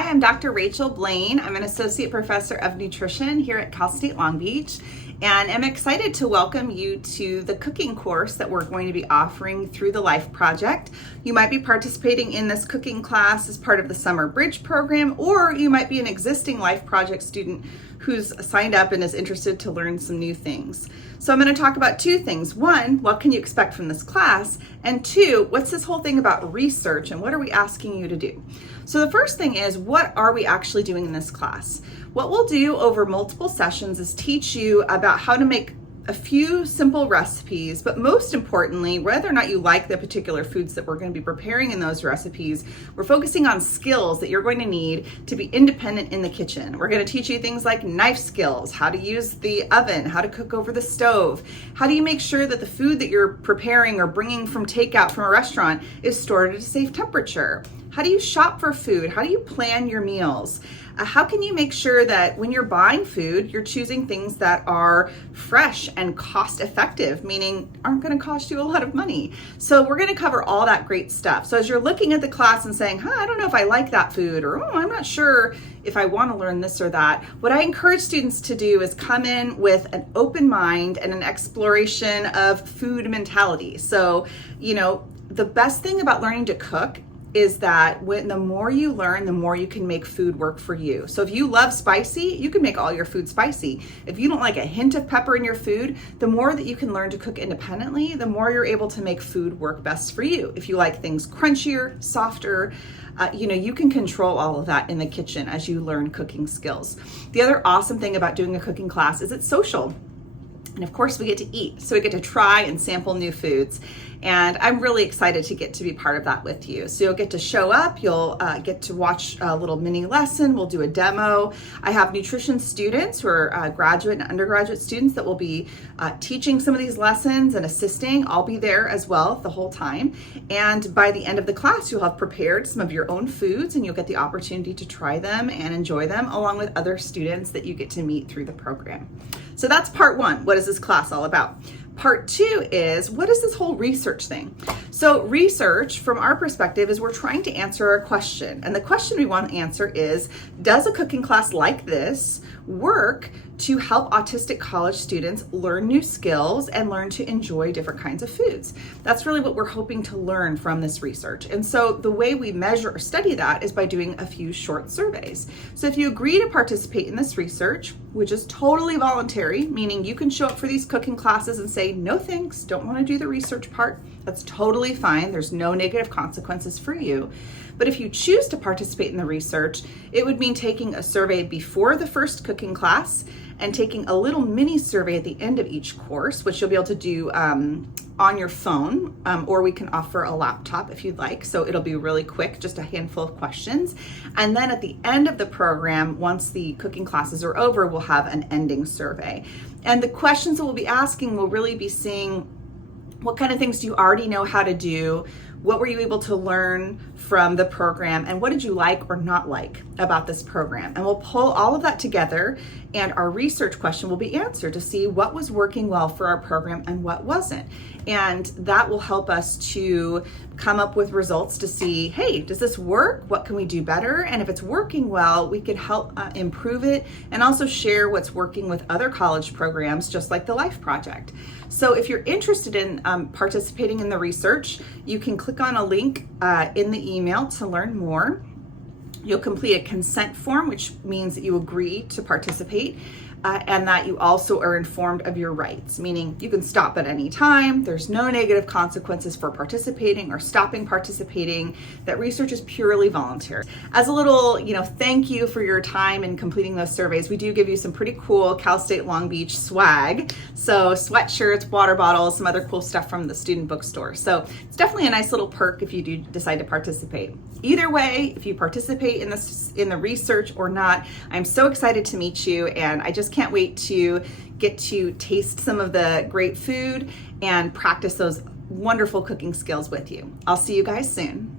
Hi, I'm Dr. Rachel Blaine. I'm an Associate Professor of Nutrition here at Cal State Long Beach, and I'm excited to welcome you to the cooking course that we're going to be offering through the Life Project. You might be participating in this cooking class as part of the Summer Bridge program, or you might be an existing Life Project student who's signed up and is interested to learn some new things. So I'm going to talk about two things. One, what can you expect from this class? And two, what's this whole thing about research and what are we asking you to do? So the first thing is, what are we actually doing in this class? What we'll do over multiple sessions is teach you about how to make a few simple recipes, but most importantly, whether or not you like the particular foods that we're going to be preparing in those recipes, we're focusing on skills that you're going to need to be independent in the kitchen. We're going to teach you things like knife skills, how to use the oven, how to cook over the stove, how do you make sure that the food that you're preparing or bringing from takeout from a restaurant is stored at a safe temperature. How do you shop for food? How do you plan your meals? How can you make sure that when you're buying food, you're choosing things that are fresh and cost effective, meaning aren't going to cost you a lot of money? So we're going to cover all that great stuff. So as you're looking at the class and saying, I don't know if I like that food, or I'm not sure if I want to learn this or that, what I encourage students to do is come in with an open mind and an exploration of food mentality. So, the best thing about learning to cook is that the more you learn, the more you can make food work for you. So if you love spicy, you can make all your food spicy. If you don't like a hint of pepper in your food, the more that you can learn to cook independently, the more you're able to make food work best for you. If you like things crunchier, softer, you can control all of that in the kitchen as you learn cooking skills. The other awesome thing about doing a cooking class is it's social. And of course we get to eat, so we get to try and sample new foods. And I'm really excited to get to be part of that with you. So you'll get to show up, you'll get to watch a little mini lesson, we'll do a demo. I have nutrition students who are graduate and undergraduate students that will be teaching some of these lessons and assisting. I'll be there as well the whole time. And by the end of the class, you'll have prepared some of your own foods and you'll get the opportunity to try them and enjoy them along with other students that you get to meet through the program. So that's part one. What is this class all about? Part two is, what is this whole research thing? So research, from our perspective, is we're trying to answer a question. And the question we want to answer is, does a cooking class like this work to help autistic college students learn new skills and learn to enjoy different kinds of foods? That's really what we're hoping to learn from this research. And so the way we measure or study that is by doing a few short surveys. So if you agree to participate in this research, which is totally voluntary, meaning you can show up for these cooking classes and say, no thanks, don't want to do the research part, that's totally fine. There's no negative consequences for you. But if you choose to participate in the research, it would mean taking a survey before the first cooking class and taking a little mini survey at the end of each course, which you'll be able to do on your phone, or we can offer a laptop if you'd like. So it'll be really quick, just a handful of questions. And then at the end of the program, once the cooking classes are over, we'll have an ending survey. And the questions that we'll be asking will really be seeing what kind of things do you already know how to do? What were you able to learn from the program? And what did you like or not like about this program? And we'll pull all of that together, and our research question will be answered to see what was working well for our program and what wasn't. And that will help us to come up with results to see, hey, does this work? What can we do better? And if it's working well, we can help improve it and also share what's working with other college programs, just like the Life Project. So if you're interested in participating in the research, you can click on a link in the email to learn more. You'll complete a consent form, which means that you agree to participate. And that you also are informed of your rights, meaning you can stop at any time. There's no negative consequences for participating or stopping participating. That research is purely voluntary. As a little, thank you for your time in completing those surveys, we do give you some pretty cool Cal State Long Beach swag. So sweatshirts, water bottles, some other cool stuff from the student bookstore. So it's definitely a nice little perk if you do decide to participate. Either way, if you participate in the research or not, I'm so excited to meet you, and I just can't wait to get to taste some of the great food and practice those wonderful cooking skills with you. I'll see you guys soon.